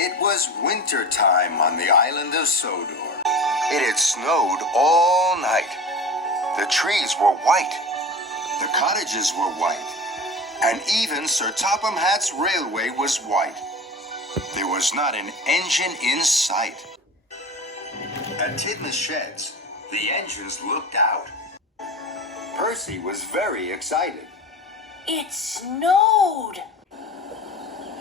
It was winter time on the island of Sodor. It had snowed all night. The trees were white. The cottages were white. And even Sir Topham Hatt's railway was white. There was not an engine in sight. At Tidmouth Sheds, the engines looked out. Percy was very excited. It snowed!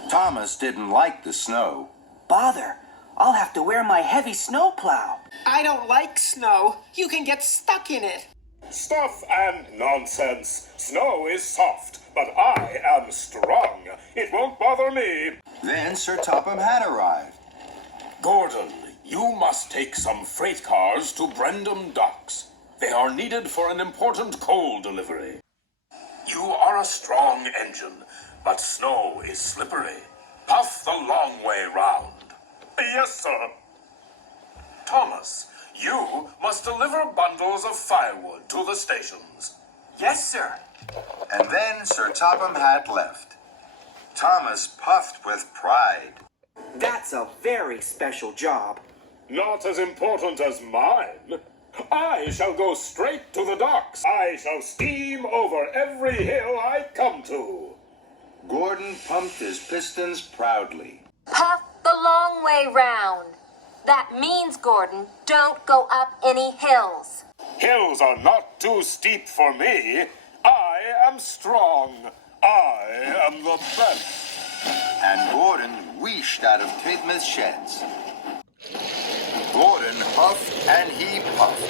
Thomas didn't like the snow. Bother! I'll have to wear my heavy snowplow. I don't like snow. You can get stuck in it. Stuff and nonsense. Snow is soft, but I am strong. It won't bother me. Then Sir Topham Hatt arrived. Gordon, you must take some freight cars to Brendam Docks. They are needed for an important coal delivery. You are a strong engine, but snow is slippery. Puff the long way round. Yes, sir. Thomas, you must deliver bundles of firewood to the stations. Yes, sir. And then Sir Topham Hatt left. Thomas puffed with pride. That's a very special job. Not as important as mine. I shall go straight to the docks. I shall steam over every hill I come to. Gordon pumped his pistons proudly. Puff the long way round. That means, Gordon, don't go up any hills. Hills are not too steep for me. I am strong. I am the best. And Gordon wheeshed out of Tidmouth Sheds. Gordon huffed and he puffed.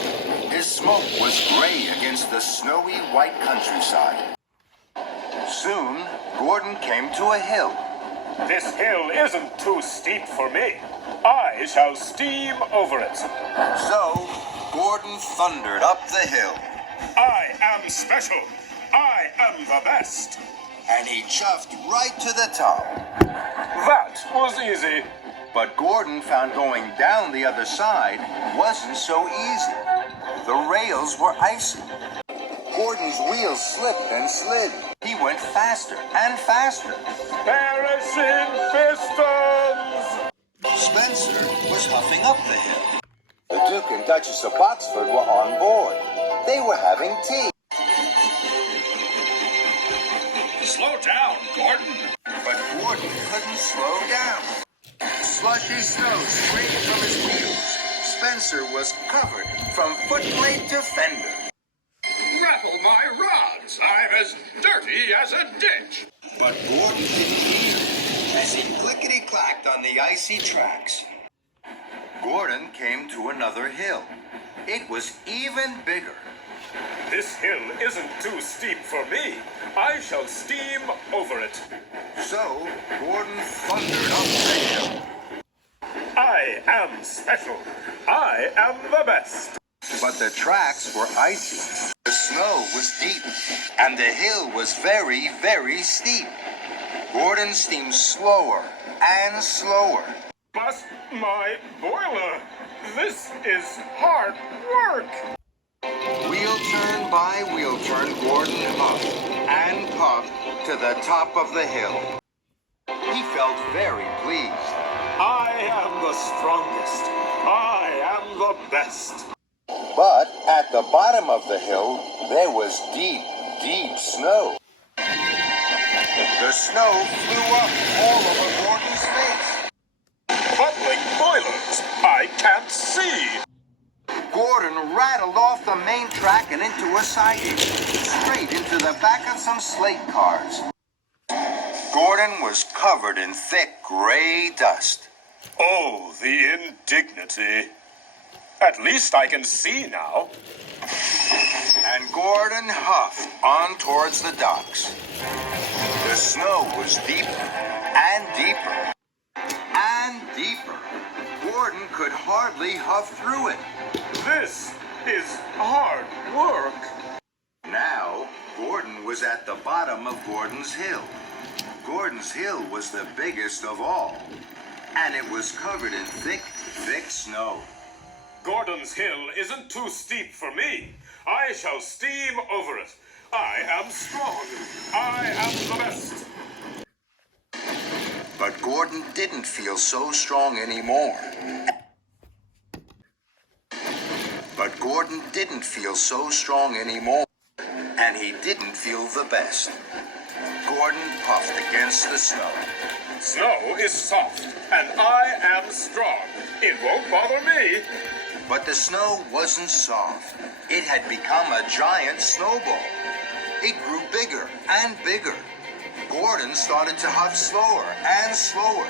His smoke was gray against the snowy white countryside. Soon, Gordon came to a hill. This hill isn't too steep for me. I shall steam over it. So, Gordon thundered up the hill. I am special. I am the best. And he chuffed right to the top. That was easy. But Gordon found going down the other side wasn't so easy. The rails were icy. Gordon's wheels slipped and slid. He went faster and faster. Perishing pistons! Spencer was huffing up the hill. The Duke and Duchess of Boxford were on board. They were having tea. Slow down, Gordon. But Gordon couldn't slow down. Slushy snow sprayed from his wheels. Spencer was covered from footplate to fender. Rattle my rods. I'm as dirty as a ditch. But Gordon didn't hear as he clickety-clacked on the icy tracks. Gordon came to another hill. It was even bigger. This hill isn't too steep for me. I shall steam over it. So Gordon thundered up the hill. I am special. I am the best. But the tracks were icy. The snow was deep, and the hill was very, very steep. Gordon steamed slower and slower. Bust my boiler. This is hard work. Wheel turn by wheel turn, Gordon huffed and puffed to the top of the hill. He felt very pleased. I am the strongest. I am the best. But at the bottom of the hill, there was deep, deep snow. The snow flew up all over Gordon's face. Bubbling boilers. I can't see. Gordon rattled off the main track and into a siding, straight into the back of some slate cars. Gordon was covered in thick gray dust. Oh, the indignity. At least I can see now. And Gordon huffed on towards the docks. The snow was deeper and deeper and deeper. Gordon could hardly huff through it. This is hard work. Now, Gordon was at the bottom of Gordon's Hill. Gordon's Hill was the biggest of all, and it was covered in thick, thick snow. Gordon's Hill isn't too steep for me. I shall steam over it. I am strong. I am the best. But Gordon didn't feel so strong anymore. But Gordon didn't feel so strong anymore, and he didn't feel the best. Gordon puffed against the snow. Snow is soft, and I am strong. It won't bother me. But the snow wasn't soft. It had become a giant snowball. It grew bigger and bigger. Gordon started to huff slower and slower.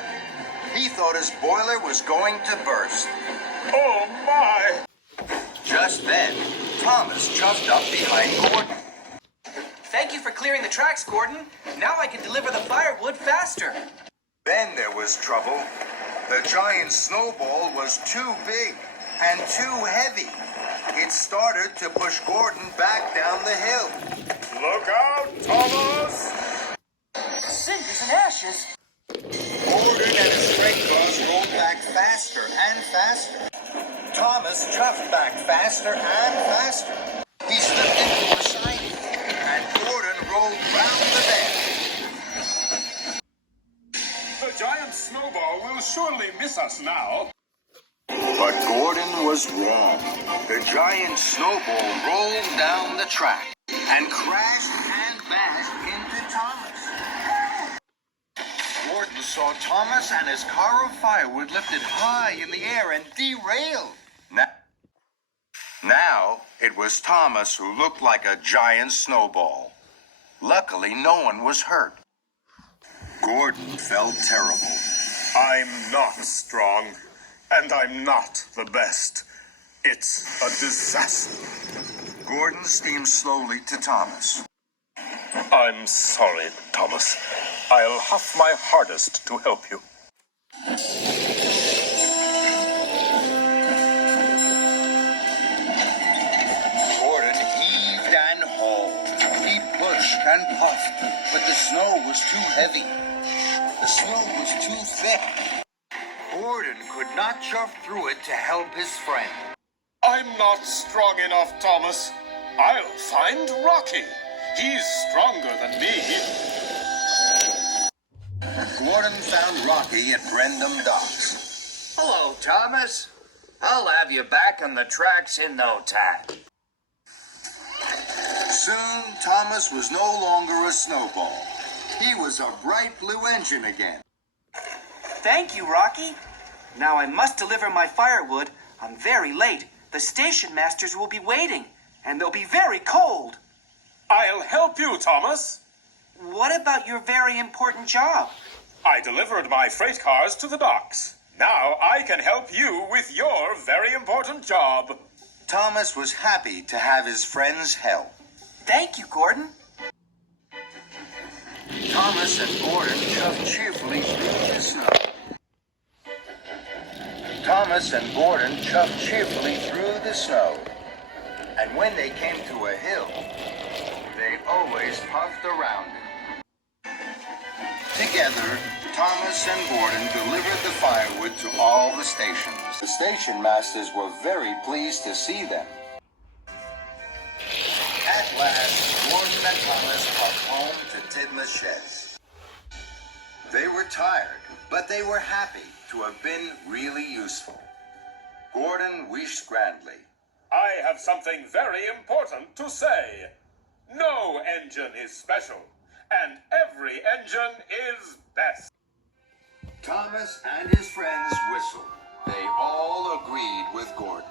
He thought his boiler was going to burst. Oh, my! Just then, Thomas jumped up behind Gordon. Thank you for clearing the tracks, Gordon. Now I can deliver the firewood faster. Then there was trouble. The giant snowball was too big and too heavy. It started to push Gordon back down the hill. Look out, Thomas! Cinders and ashes. Gordon and his freight cars rolled back faster and faster. Thomas jumped back faster and faster. He slipped into a siding, and Gordon rolled round the bend. The giant snowball will surely miss us now. But Gordon was wrong. The giant snowball rolled down the track and crashed and bashed into Thomas. Gordon saw Thomas and his car of firewood lifted high in the air and derailed. Now it was Thomas who looked like a giant snowball. Luckily, no one was hurt. Gordon felt terrible. I'm not strong, and I'm not the best. It's a disaster. Gordon steamed slowly to Thomas. I'm sorry, Thomas. I'll huff my hardest to help you. Gordon heaved and hauled. He pushed and puffed, but the snow was too heavy. The snow was too thick. Gordon could not shove through it to help his friend. I'm not strong enough, Thomas. I'll find Rocky. He's stronger than me. Gordon found Rocky at Brendam Docks. Hello, Thomas. I'll have you back on the tracks in no time. Soon, Thomas was no longer a snowball. He was a bright blue engine again. Thank you, Rocky. Now I must deliver my firewood. I'm very late. The station masters will be waiting, and they'll be very cold. I'll help you, Thomas. What about your very important job? I delivered my freight cars to the docks. Now I can help you with your very important job. Thomas was happy to have his friend's help. Thank you, Gordon. Thomas and Gordon shoved cheerfully through the snow. Thomas and Gordon shoved cheerfully through the snow. And when they came to a hill, they always puffed around it. Together, Thomas and Gordon delivered the firewood to all the stations. The station masters were very pleased to see them. At last, Gordon and Thomas puffed home to Tidmouth Sheds. They were tired, but they were happy to have been really useful. Gordon wished grandly. I have something very important to say. No engine is special, and every engine is best. Thomas and his friends whistled. They all agreed with Gordon.